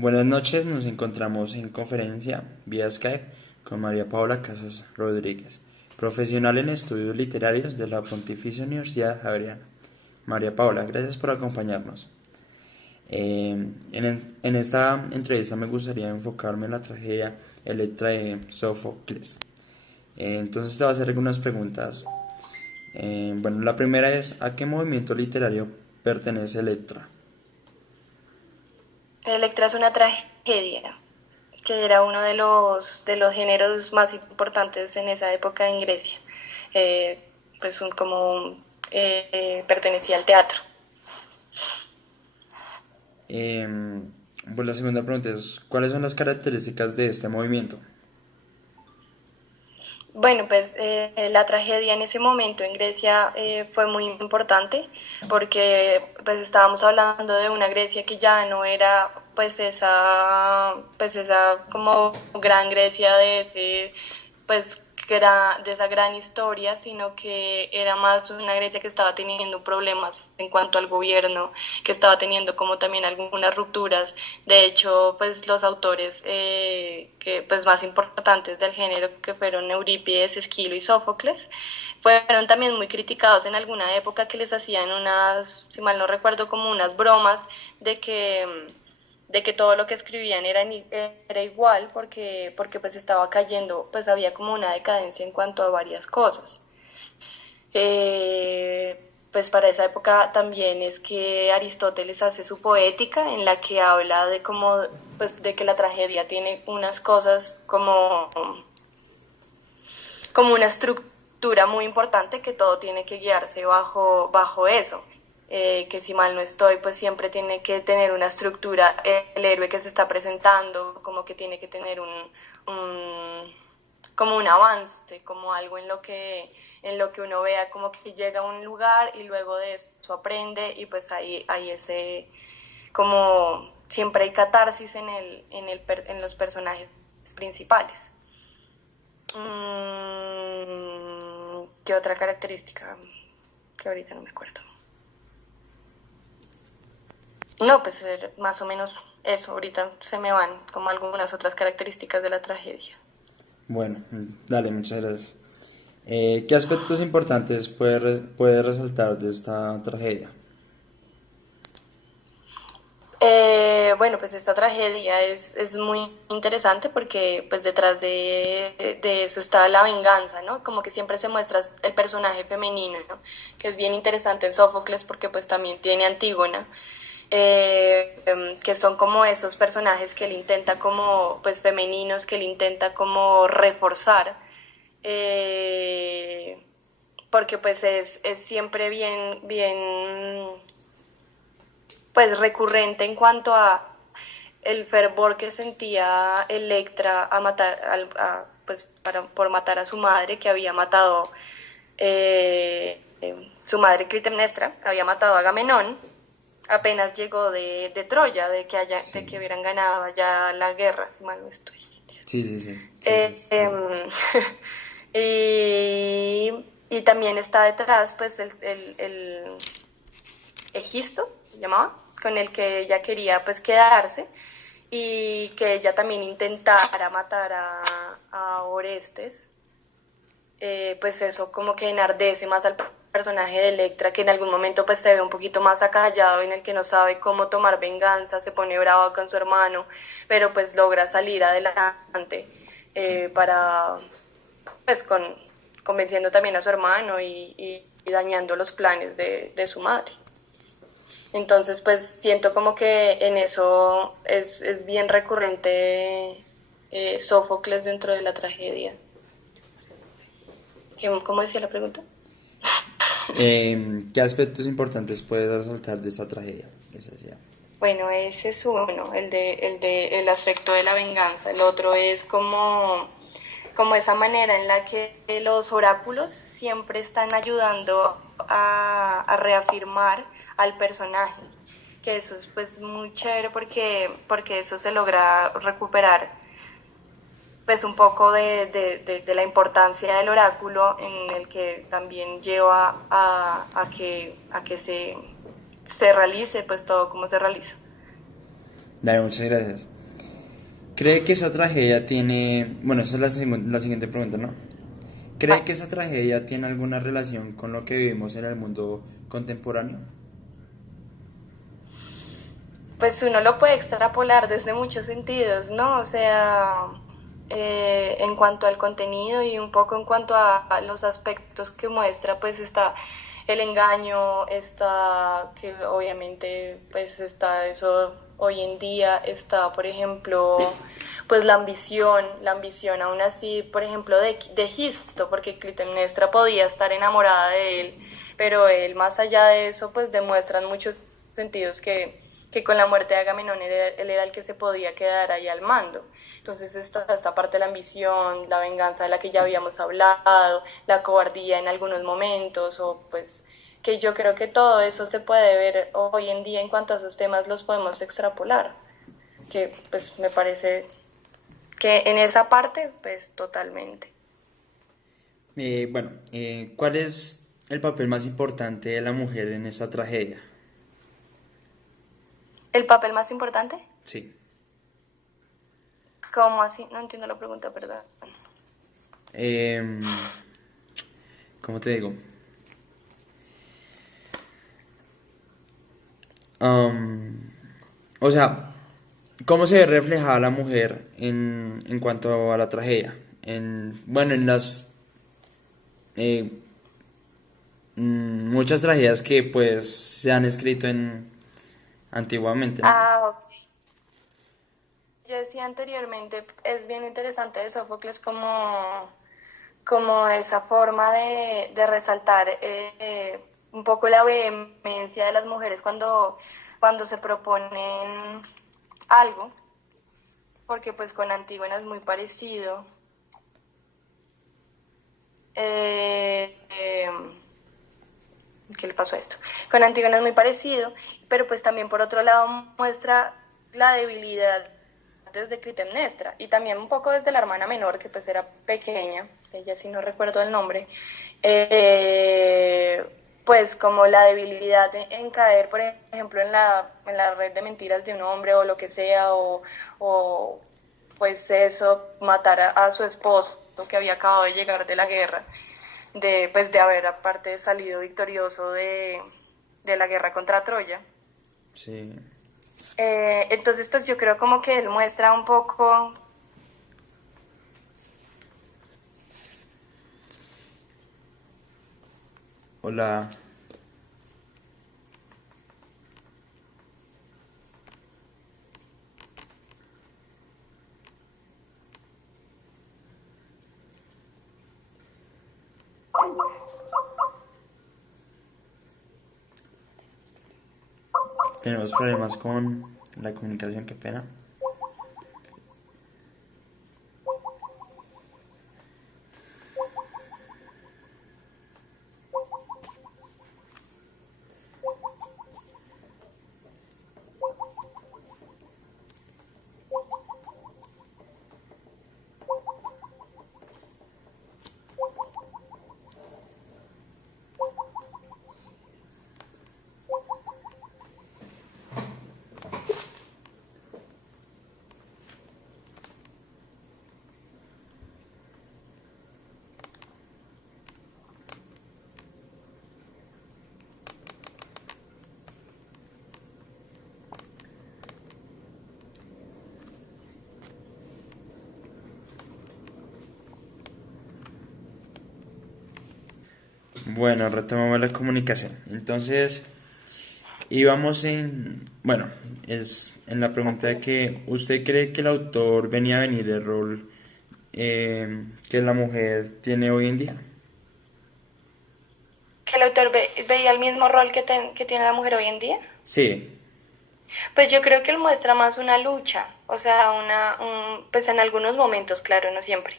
Buenas noches, nos encontramos en conferencia vía Skype con María Paula Casas Rodríguez, profesional en estudios literarios de la Pontificia Universidad Javeriana. María Paula, gracias por acompañarnos. En esta entrevista me gustaría enfocarme en la tragedia Electra de Sófocles. Entonces te voy a hacer algunas preguntas. Bueno, la primera es, ¿a qué movimiento literario pertenece Electra? Electra es una tragedia, que era uno de los géneros más importantes en esa época en Grecia. Pues pertenecía al teatro. Pues la segunda pregunta es, ¿cuáles son las características de este movimiento? Bueno, pues la tragedia en ese momento en Grecia fue muy importante porque pues estábamos hablando de una Grecia que ya no era pues esa como gran Grecia de ese pues de esa gran historia, sino que era más una Grecia que estaba teniendo problemas en cuanto al gobierno, que estaba teniendo como también algunas rupturas. De hecho, pues los autores que pues más importantes del género, que fueron Eurípides, Esquilo y Sófocles, fueron también muy criticados en alguna época, que les hacían unas, si mal no recuerdo, como unas bromas de que todo lo que escribían era igual, porque pues estaba cayendo, pues había como una decadencia en cuanto a varias cosas. Pues para esa época también es que Aristóteles hace su poética, en la que habla de cómo, pues de que la tragedia tiene unas cosas como una estructura muy importante, que todo tiene que guiarse bajo eso. Que si mal no estoy, pues siempre tiene que tener una estructura, el héroe que se está presentando, como que tiene que tener como un avance, como algo en lo que uno vea, como que llega a un lugar y luego de eso aprende, y pues hay ese, como siempre hay catarsis en los personajes principales. ¿Qué otra característica? Que ahorita no me acuerdo. No, pues más o menos eso. Ahorita se me van como algunas otras características de la tragedia. Bueno, dale, muchas gracias. ¿Qué aspectos importantes puede resaltar de esta tragedia? Bueno, pues esta tragedia es muy interesante porque pues detrás de eso está la venganza, ¿no? Como que siempre se muestra el personaje femenino, ¿no? Que es bien interesante en Sófocles, porque pues también tiene Antígona, que son como esos personajes que él intenta como, pues femeninos, que él intenta como reforzar, eh, porque pues es siempre pues recurrente en cuanto a el fervor que sentía Electra a matar, pues por matar a su madre, que había matado, su madre Clitemnestra, había matado a Agamenón, apenas llegó de Troya, de Sí, que hubieran ganado ya la guerra, si mal no estoy. sí, sí, sí, sí, sí, Eh, sí, claro. em, y también está detrás pues el Egisto, se llamaba, con el que ella quería pues quedarse, y que ella también intentara matar a Orestes. Pues eso como que enardece más al personaje de Electra, que en algún momento pues se ve un poquito más acallado, en el que no sabe cómo tomar venganza, se pone bravo con su hermano, pero pues logra salir adelante, para pues convenciendo también a su hermano, y dañando los planes de su madre. Entonces, pues siento como que en eso es bien recurrente, Sófocles dentro de la tragedia. ¿Cómo decía la pregunta? ¿Qué aspectos importantes puede resaltar de esta tragedia? Esa decía. Bueno, ese es uno, el aspecto de la venganza. El otro es como esa manera en la que los oráculos siempre están ayudando a reafirmar al personaje. Que eso es pues muy chévere, porque eso se logra recuperar pues un poco de la importancia del oráculo, en el que también lleva a que se realice pues todo como se realiza. Dale, muchas gracias. ¿Cree que esa tragedia tiene, bueno, esa es la siguiente pregunta, ¿no? ¿Cree que esa tragedia tiene alguna relación con lo que vivimos en el mundo contemporáneo? Pues uno lo puede extrapolar desde muchos sentidos, ¿no? O sea, en cuanto al contenido y un poco en cuanto a los aspectos que muestra, pues está el engaño, está que obviamente pues está eso hoy en día, está por ejemplo pues la ambición aún así, por ejemplo de Gisto, porque Clitemnestra podía estar enamorada de él, pero él más allá de eso pues demuestran muchos sentidos que con la muerte de Agamenón él era el que se podía quedar ahí al mando. Entonces esta parte de la ambición, la venganza de la que ya habíamos hablado, la cobardía en algunos momentos, o pues que yo creo que todo eso se puede ver hoy en día en cuanto a esos temas los podemos extrapolar, que pues me parece que en esa parte pues totalmente. ¿Cuál es el papel más importante de la mujer en esta tragedia? ¿El papel más importante? Sí. ¿Cómo así? No entiendo la pregunta, perdón. Em, ¿Cómo te digo? Am, o sea, ¿cómo se ve reflejada la mujer en cuanto a la tragedia? Bueno, en las eh, muchas tragedias que pues se han escrito antiguamente, ¿no? Ok. Yo decía anteriormente, es bien interesante de Sófocles como esa forma de resaltar un poco la vehemencia de las mujeres cuando se proponen algo, porque pues con Antígona es muy parecido. Eh, eh, ¿Qué le pasó a esto? Con Antígona es muy parecido, pero pues también por otro lado muestra la debilidad desde Clitemnestra y también un poco desde la hermana menor, que pues era pequeña, ella sí no recuerdo el nombre, eh, pues como la debilidad en caer, por ejemplo, en la red de mentiras de un hombre o lo que sea, o pues eso, matar a su esposo que había acabado de llegar de la guerra, pues de haber aparte salido victorioso de la guerra contra Troya. Sí. Entonces, pues yo creo como que él muestra un poco. Hola. Tenemos problemas con la comunicación, qué pena. Bueno, retomamos la comunicación. Entonces, bueno, es en la pregunta de que ¿usted cree que el autor venía a venir el rol que la mujer tiene hoy en día? Que el autor veía el mismo rol que tiene la mujer hoy en día. Sí, Pues yo creo que él muestra más una lucha, o sea, pues en algunos momentos, claro, no siempre,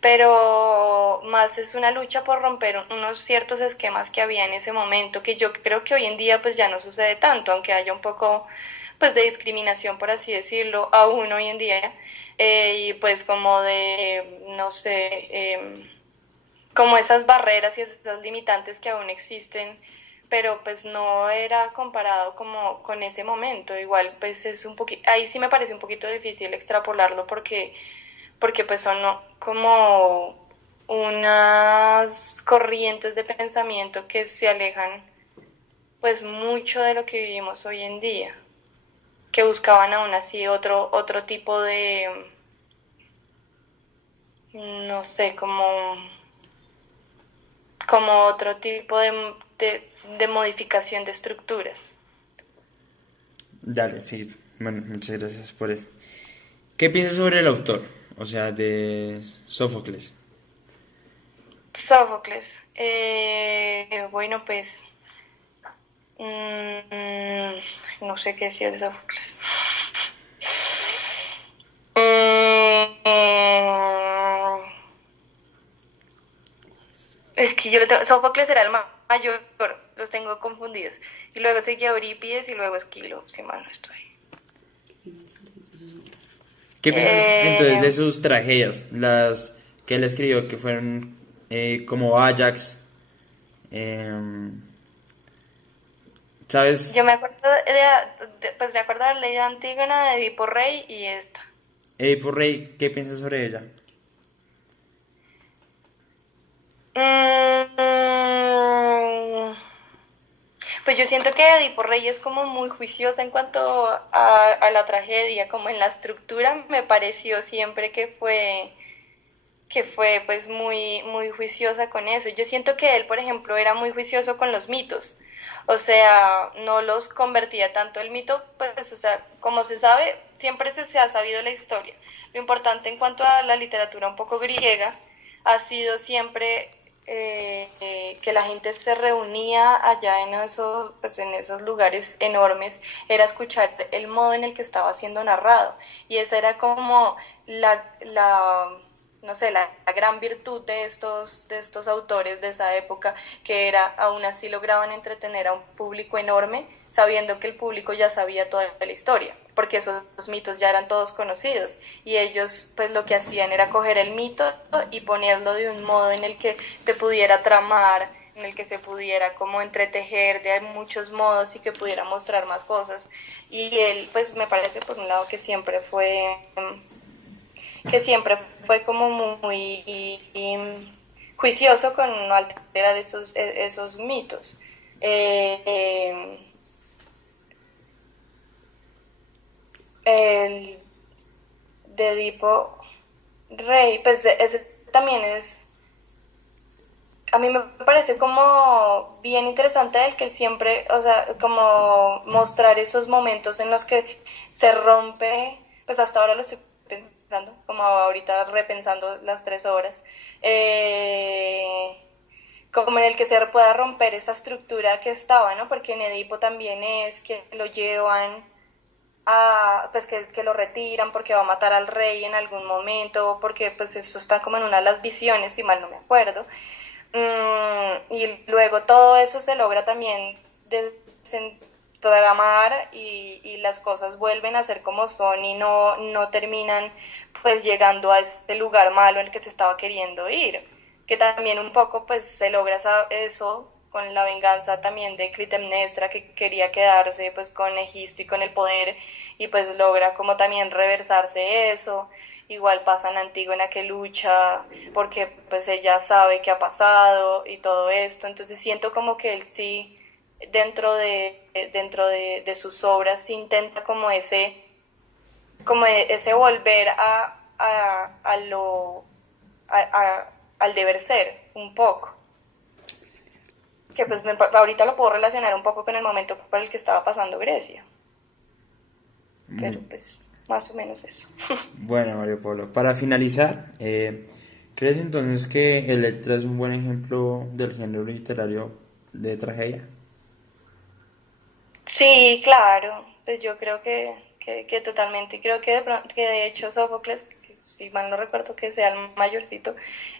pero más es una lucha por romper unos ciertos esquemas que había en ese momento, que yo creo que hoy en día pues ya no sucede tanto, aunque haya un poco pues de discriminación, por así decirlo, aún hoy en día, y pues como de, no sé, como esas barreras y esas limitantes que aún existen pero pues no era comparado como con ese momento. Igual pues es un poquito, ahí sí me parece un poquito difícil extrapolarlo porque pues son como unas corrientes de pensamiento que se alejan pues mucho de lo que vivimos hoy en día, que buscaban aún así otro tipo de, no sé, como otro tipo de modificación de estructuras. Dale, sí. Bueno, muchas gracias por eso. ¿Qué piensas sobre el autor? O sea, de Sófocles. Sófocles. Bueno, pues mm, no sé qué decir de Sófocles. Mm, es que Sófocles era el mayor, los tengo confundidos. Y luego seguía Eurípides y luego Esquilo, si mal no estoy. ¿Qué piensas entonces Eh, de sus tragedias? Las que él escribió, que fueron como Ajax. em, yo ¿Sabes? me acuerdo pues me acuerdo de la ley de Antígona, de Edipo Rey y esta. Edipo Rey, ¿qué piensas sobre ella? Mm, Pues yo siento que Edipo Rey es como muy juiciosa en cuanto a la tragedia, como en la estructura, me pareció siempre que fue pues muy juiciosa con eso. Yo siento que él, por ejemplo, era muy juicioso con los mitos. O sea, no los convertía tanto el mito, pues, o sea, como se sabe, siempre se ha sabido la historia. Lo importante en cuanto a la literatura un poco griega ha sido siempre que la gente se reunía allá pues en esos lugares enormes, era escuchar el modo en el que estaba siendo narrado. Y esa era como la no sé, la gran virtud de estos autores de esa época, que era, aún así lograban entretener a un público enorme, sabiendo que el público ya sabía toda la historia, porque esos mitos ya eran todos conocidos, y ellos pues lo que hacían era coger el mito y ponerlo de un modo en el que te pudiera tramar, en el que se pudiera como entretejer de muchos modos y que pudiera mostrar más cosas. Y él, pues me parece por un lado que siempre fue como muy juicioso con no alterar esos mitos. Eh, el de Edipo Rey, pues ese también a mí me parece como bien interesante el que él siempre, o sea, como mostrar esos momentos en los que se rompe, pues hasta ahora lo estoy pensando, como ahorita repensando las 3 horas, como en el que se pueda romper esa estructura que estaba, ¿no? Porque en Edipo también es que lo llevan pues que lo retiran porque va a matar al rey en algún momento, porque pues eso está como en una de las visiones, si mal no me acuerdo. Y luego todo eso se logra también desentramar y las cosas vuelven a ser como son y no terminan pues llegando a este lugar malo en el que se estaba queriendo ir. Que también un poco pues se logra eso con la venganza también de Clitemnestra, que quería quedarse pues con Egisto y con el poder, y pues logra como también reversarse eso. Igual pasa en Antígona, que lucha porque pues ella sabe qué ha pasado y todo esto. Entonces siento como que él sí, dentro de sus obras, sí intenta como ese volver a lo al deber ser un poco, que pues ahorita lo puedo relacionar un poco con el momento por el que estaba pasando Grecia, pero Muy pues más o menos eso. bueno, Mario Pablo. Para finalizar, ¿crees entonces que Electra es un buen ejemplo del género literario de tragedia? Sí, claro, pues yo creo que totalmente, creo que de hecho Sófocles, que si mal no recuerdo que sea el mayorcito,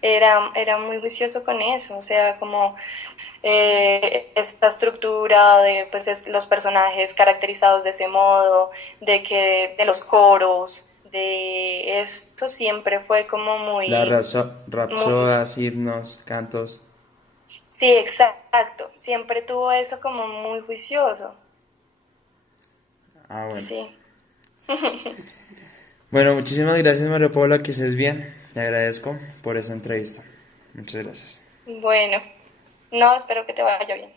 era muy juicioso con eso, o sea, como esta estructura de pues los personajes caracterizados de ese modo, de los coros, de esto siempre fue como Las muy, muy, rapsodas, himnos, cantos. Sí, exacto. Siempre tuvo eso como muy juicioso. Ah, bueno. Sí. Bueno, muchísimas gracias María Paula, que estés bien. Te agradezco por esta entrevista. Muchas gracias. Bueno, no, espero que te vaya bien.